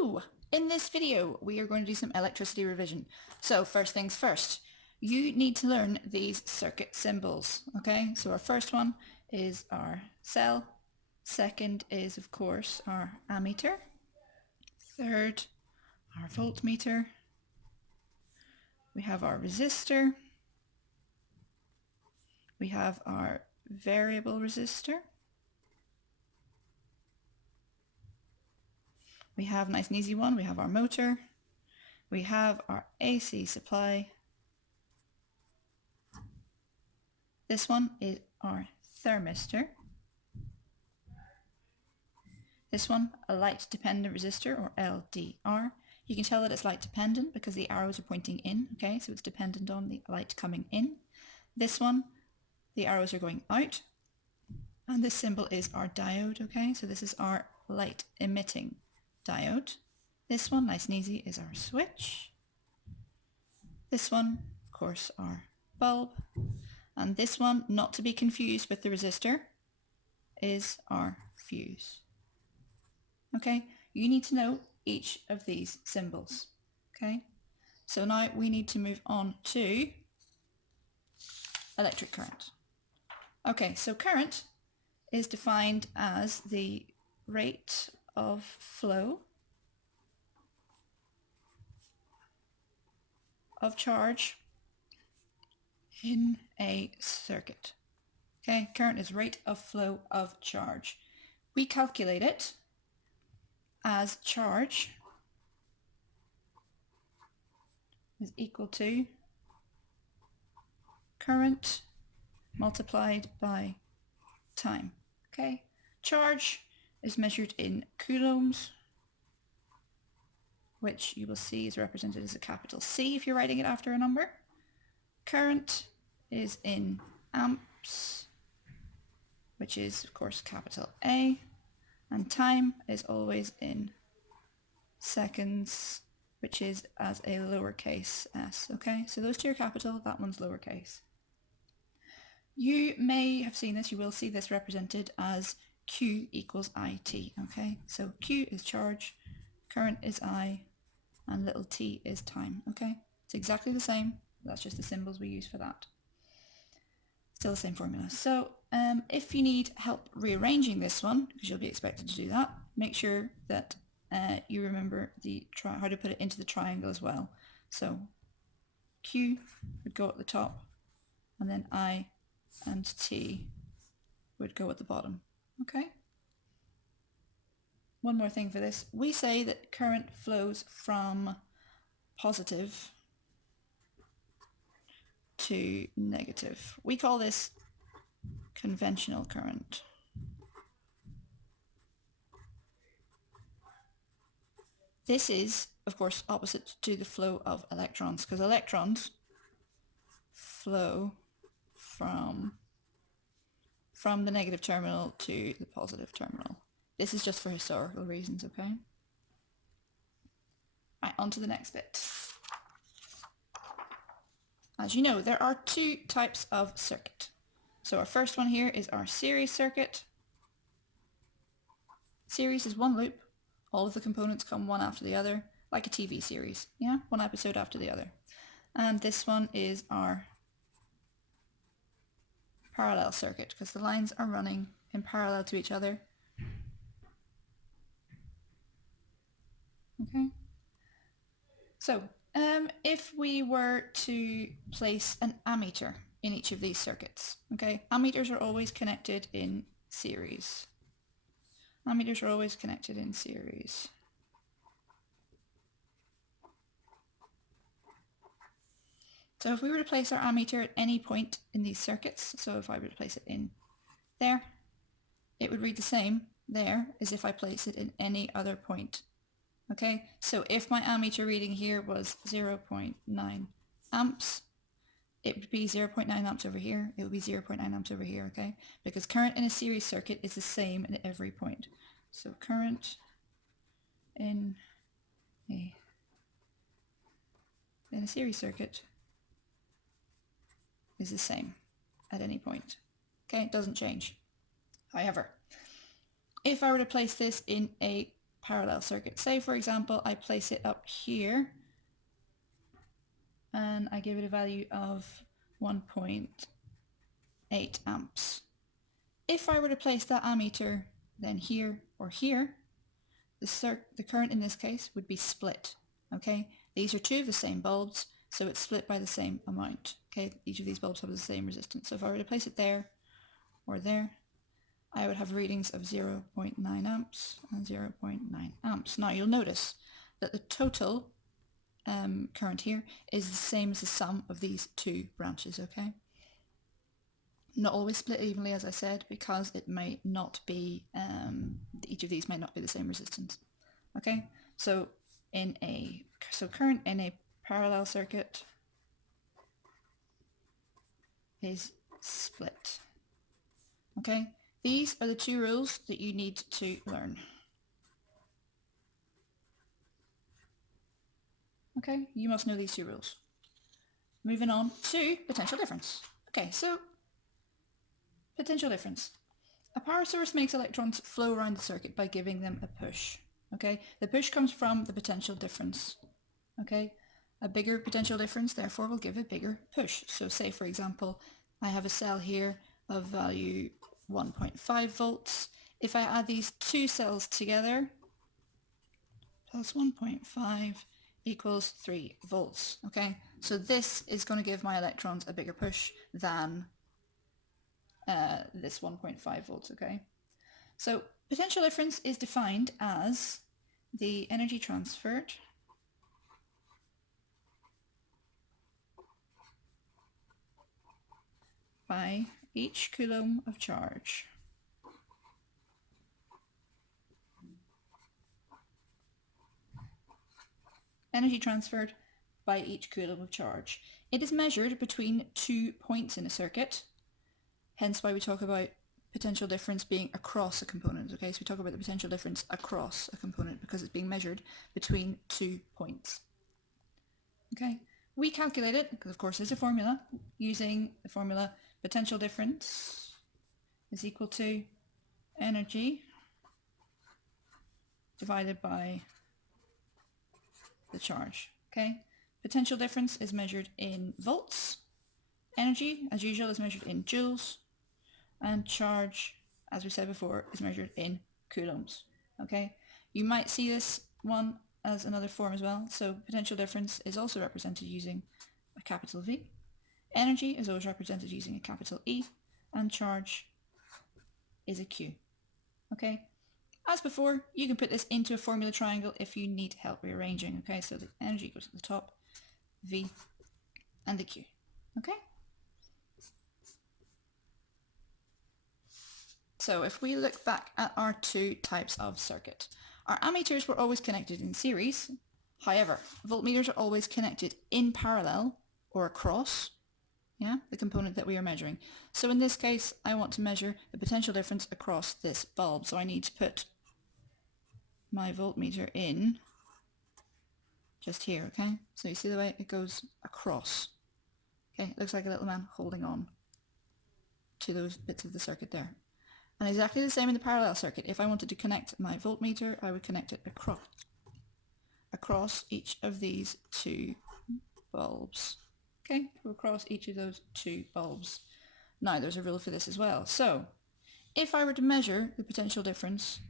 Hello! In this video we are going to do some electricity revision. So first things first, you need to learn these circuit symbols, okay? So our first one is our cell, second is of course our ammeter, third our voltmeter, we have our resistor, we have our variable resistor, we have, nice and easy one, we have our motor, we have our AC supply, this one is our thermistor, this one a light dependent resistor or LDR. You can tell that it's light dependent because the arrows are pointing in, okay, so it's dependent on the light coming in. This one, the arrows are going out, and this symbol is our diode, okay, so this is our light emitting diode. This one, nice and easy, is our switch. This one, of course, our bulb. And this one, not to be confused with the resistor, is our fuse. Okay, you need to know each of these symbols. Okay, so now we need to move on to electric current. Okay, so current is defined as the rate of flow of charge in a circuit. Okay, current is rate of flow of charge. We calculate it as charge is equal to current multiplied by time. Okay, charge is measured in coulombs, which you will see is represented as a capital C if you're writing it after a number. Current is in amps, which is of course capital A, and time is always in seconds, which is as a lowercase s, okay? So those two are capital, that one's lowercase. You may have seen this, you will see this represented as Q equals IT, okay? So Q is charge, current is I, and little t is time, okay? It's exactly the same, that's just the symbols we use for that. Still the same formula. So if you need help rearranging this one, because you'll be expected to do that, make sure that you remember how to put it into the triangle as well. So Q would go at the top, and then I and T would go at the bottom. Okay? One more thing for this. We say that current flows from positive to negative. We call this conventional current. This is, of course, opposite to the flow of electrons, because electrons flow from the negative terminal to the positive terminal. This is just for historical reasons, okay? Right, on to the next bit. As you know, there are two types of circuit. So our first one here is our series circuit. Series is one loop. All of the components come one after the other, like a TV series, yeah? One episode after the other. And this one is our parallel circuit, because the lines are running in parallel to each other. Okay. So, if we were to place an ammeter in each of these circuits, okay? Ammeters are always connected in series. Ammeters are always connected in series. So if we were to place our ammeter at any point in these circuits, so if I were to place it in there, it would read the same there as if I place it in any other point. Okay, so if my ammeter reading here was 0.9 amps, it would be 0.9 amps over here, it would be 0.9 amps over here, okay? Because current in a series circuit is the same at every point. So current in a series circuit is the same at any point. Okay, it doesn't change. However, if I were to place this in a parallel circuit. Say for example I place it up here and I give it a value of 1.8 amps. If I were to place that ammeter then here or here, the current in this case would be split. Okay, these are two of the same bulbs, so it's split by the same amount. Okay, each of these bulbs have the same resistance. So if I were to place it there or there, I would have readings of 0.9 amps and 0.9 amps. Now you'll notice that the total current here is the same as the sum of these two branches, okay? Not always split evenly, as I said, because it may not be, each of these may not be the same resistance, okay? So current in a parallel circuit is split, okay? These are the two rules that you need to learn. Okay, you must know these two rules. Moving on to potential difference. Okay, so potential difference. A power source makes electrons flow around the circuit by giving them a push. Okay, the push comes from the potential difference. Okay, a bigger potential difference therefore will give a bigger push. So say for example, I have a cell here of value 1.5 volts. If I add these two cells together, plus 1.5 equals 3 volts. Okay, so this is going to give my electrons a bigger push than this 1.5 volts. Okay, so potential difference is defined as the energy transferred by each coulomb of charge. Energy transferred by each coulomb of charge. It is measured between 2 points in a circuit, hence why we talk about potential difference being across a component. Okay, so we talk about the potential difference across a component because it's being measured between 2 points. Okay, we calculate it, because of course there's a formula, using the formula potential difference is equal to energy divided by the charge. Okay, potential difference is measured in volts, energy as usual is measured in joules, and charge, as we said before, is measured in coulombs. Okay, you might see this one as another form as well. So potential difference is also represented using a capital V. Energy is always represented using a capital E, and charge is a Q. Okay, as before, you can put this into a formula triangle if you need help rearranging. Okay, so the energy goes at the top, V, and the Q. Okay. So if we look back at our two types of circuit, our ammeters were always connected in series. However, voltmeters are always connected in parallel or across, the component that we are measuring. So in this case, I want to measure the potential difference across this bulb. So I need to put my voltmeter in just here, okay? So you see the way it goes across. Okay, it looks like a little man holding on to those bits of the circuit there. And exactly the same in the parallel circuit. If I wanted to connect my voltmeter, I would connect it across each of these two bulbs. Okay, across each of those two bulbs. Now there's a rule for this as well. So if I were to measure the potential difference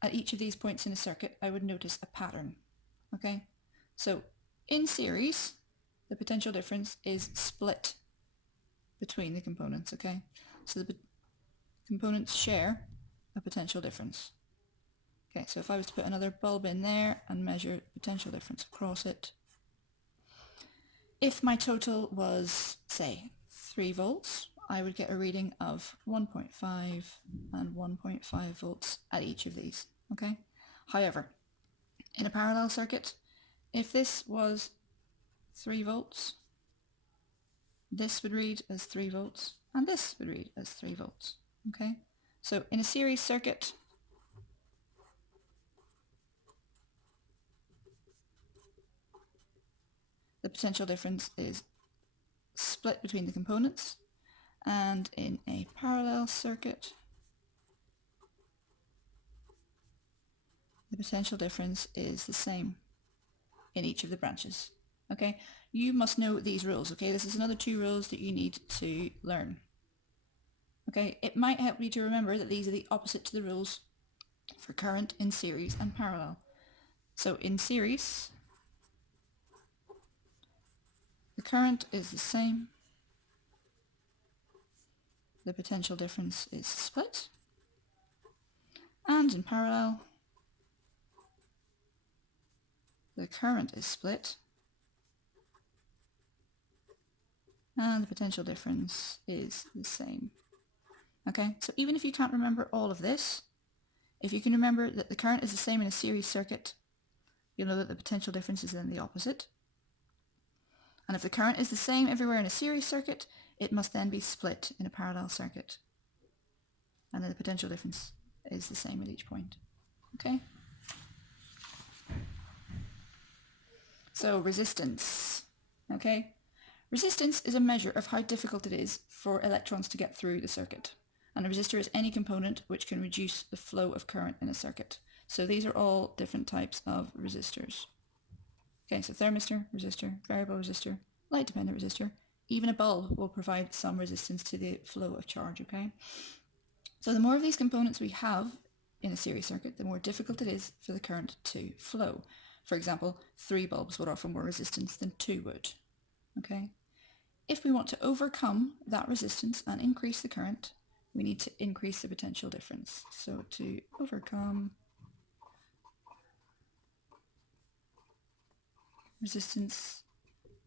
at each of these points in a circuit, I would notice a pattern. Okay, so in series, the potential difference is split between the components. Okay, so the components share a potential difference. Okay, so if I was to put another bulb in there and measure potential difference across it, if my total was, say, 3 volts, I would get a reading of 1.5 and 1.5 volts at each of these. Okay. However, in a parallel circuit, if this was 3 volts, this would read as 3 volts, and this would read as 3 volts. Okay. So in a series circuit, the potential difference is split between the components, and in a parallel circuit, the potential difference is the same in each of the branches. Okay, you must know these rules. Okay, this is another 2 rules that you need to learn. Okay, it might help you to remember that these are the opposite to the rules for current in series and parallel. So in series, the current is the same, the potential difference is split, and in parallel, the current is split, and the potential difference is the same. Okay, so even if you can't remember all of this, if you can remember that the current is the same in a series circuit, you'll know that the potential difference is then the opposite. And if the current is the same everywhere in a series circuit, it must then be split in a parallel circuit. And then the potential difference is the same at each point. Okay? So resistance. Okay? Resistance is a measure of how difficult it is for electrons to get through the circuit. And a resistor is any component which can reduce the flow of current in a circuit. So these are all different types of resistors. Okay, so thermistor, resistor, variable resistor, light dependent resistor. Even a bulb will provide some resistance to the flow of charge, okay? So the more of these components we have in a series circuit, the more difficult it is for the current to flow. For example, 3 bulbs would offer more resistance than 2 would, okay? If we want to overcome that resistance and increase the current, we need to increase the potential difference. So to overcome resistance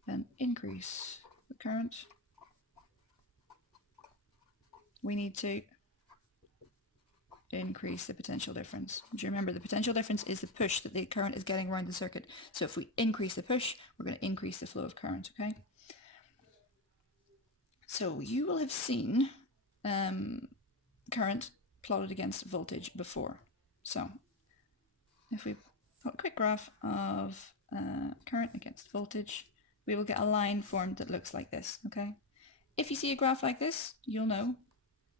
and increase the current, we need to increase the potential difference. Do you remember the potential difference is the push that the current is getting around the circuit. So if we increase the push, we're going to increase the flow of current, okay? So you will have seen current plotted against voltage before. So if we put a quick graph of current against voltage, we will get a line formed that looks like this, okay? If you see a graph like this, you'll know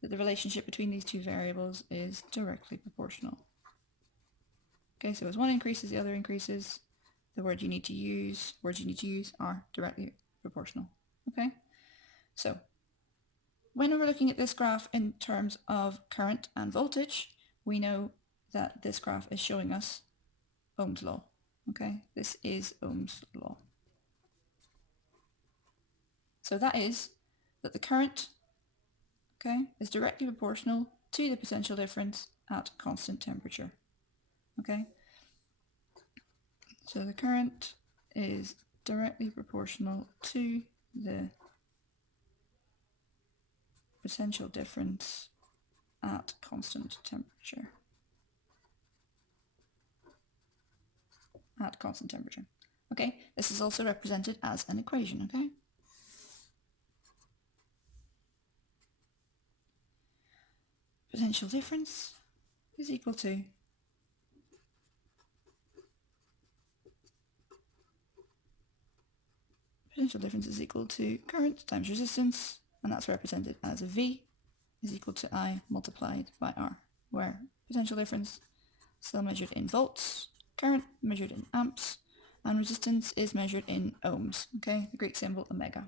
that the relationship between these 2 variables is directly proportional. Okay, so as one increases, the other increases. The words you need to use are directly proportional. Okay, so when we're looking at this graph in terms of current and voltage, we know that this graph is showing us Ohm's law. Okay, this is Ohm's law. So that is that the current, okay, is directly proportional to the potential difference at constant temperature. Okay, so the current is directly proportional to the potential difference at constant temperature. At constant temperature. Okay, this is also represented as an equation, okay? Potential difference is equal to current times resistance, and that's represented as a V is equal to I multiplied by R, where potential difference is still measured in volts, current measured in amps, and resistance is measured in ohms, okay, the Greek symbol omega.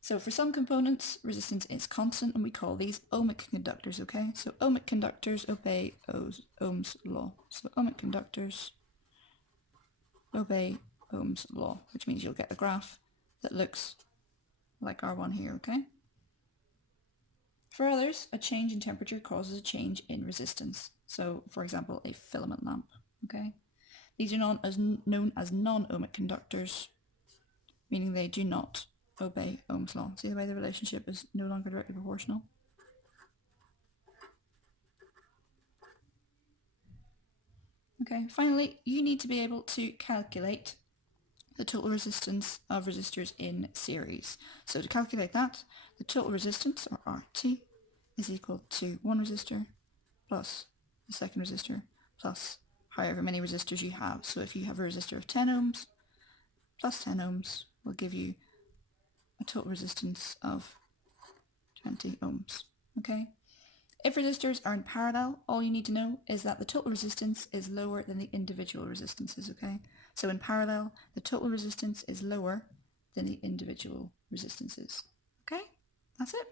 So for some components, resistance is constant, and we call these ohmic conductors, okay? So ohmic conductors obey Ohm's law. So ohmic conductors obey Ohm's law, which means you'll get a graph that looks like our one here, okay? For others, a change in temperature causes a change in resistance. So, for example, a filament lamp, okay? These are known as non-ohmic conductors, meaning they do not obey Ohm's law. See the way the relationship is no longer directly proportional? Okay, finally, you need to be able to calculate the total resistance of resistors in series. So to calculate that, the total resistance, or RT, is equal to one resistor plus the second resistor plus however many resistors you have. So if you have a resistor of 10 ohms, plus 10 ohms will give you a total resistance of 20 ohms. Okay? If resistors are in parallel, all you need to know is that the total resistance is lower than the individual resistances, okay? So in parallel, the total resistance is lower than the individual resistances, okay? That's it.